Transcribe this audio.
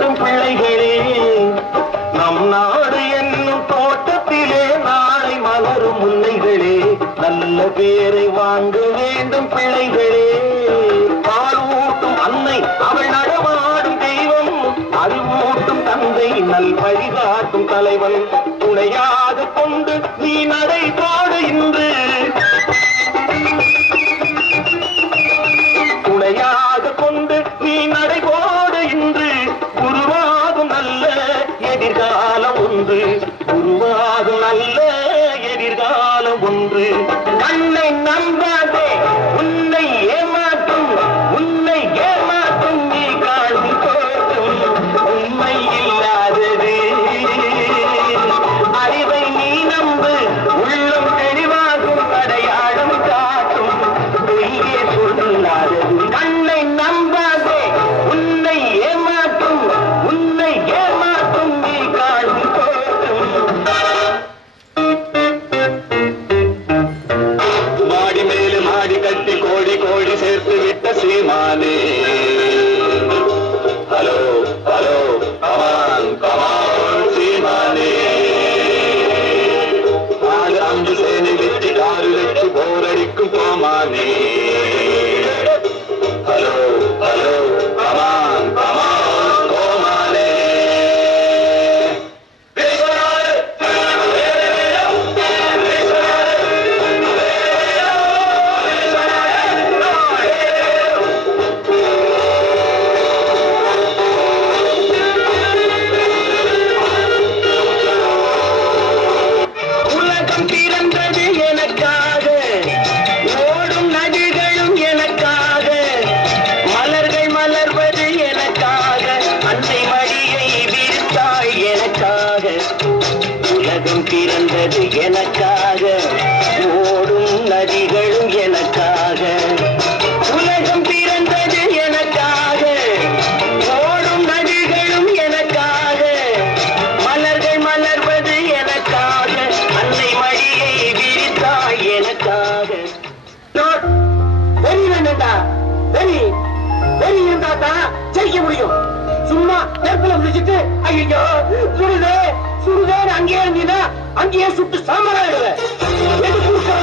வேண்டும் பிள்ளைகளே. நம் நாடு என்னும் தோட்டத்திலே நாளை மலரும் முல்லைகளே. நல்ல பேரை வாங்க வேண்டும் பிள்ளைகளே. பாலூட்டும் அன்னை அவள் நடமாடும் தெய்வம். அறிவூட்டும் தந்தை நல் வழிகாட்டும் தலைவன். துணையாக கொண்டு நீ நடை போடு இன்று. துணையாக கொண்டு நீ நடை போடு இன்று. உருவாகும் நல்ல எதிர்காலம் ஒன்று. உருவாகும் நல்ல எதிர்காலம் ஒன்று. கண்ணை நம்பாதே உன்னை ஏமாற்றும். உன்னை ஏமாற்றும் நீ காணும் தோற்றும் உண்மை இல்லாதது. அறிவை நீ நம்பு உள்ளம் தெளிவாகும் அடையாளம் காட்டும் பொய்யே சொல்லாதது. கண்ணை நம்பாதே உன்னை ஏமாற்றும். உன்னை ஏமாற்றும் நீ காணும் தோற்றும். மாடி மேல மாடி கட்டி கோடி கோடி சேர்த்து விட்ட சீமானே. ஹலோ ஹலோ கமான் கமான் சீமானே. 4-5 சேனை வெற்றி 6 வெற்றி போரடிக்கும் கோமானே. ஹலோ ஹலோ கமான் கமான் கோமானே. உலகம் பிறந்தது எனக்காக. ஓடும் நதிகளும் எனக்காக. மலர்கள் மலர்வது எனக்காக. அன்னை மடியை விரித்தாள் எனக்காக. உலகம் பிறந்தது எனக்காக. ஓடும் நதிகளும் எனக்காக. உலகம் பிறந்தது எனக்காக. ஓடும் நதிகளும் எனக்காக. மலர்கள் மலர்வது எனக்காக. அன்னை மடியை விரித்தாள் எனக்காக. வெறி வேண்டா. வெறி வெறி இருந்தா தான் ஜெயிக்க முடியும். சும்மா நெருப்புல முடிச்சிட்டு ஐயோ சுடுதே சுடுதேன்னு அங்கேயே இருந்தீங்கன்னா அங்கேயே சுட்டு சாம்பலாயிடுவேன். எது கூப்பிட்டா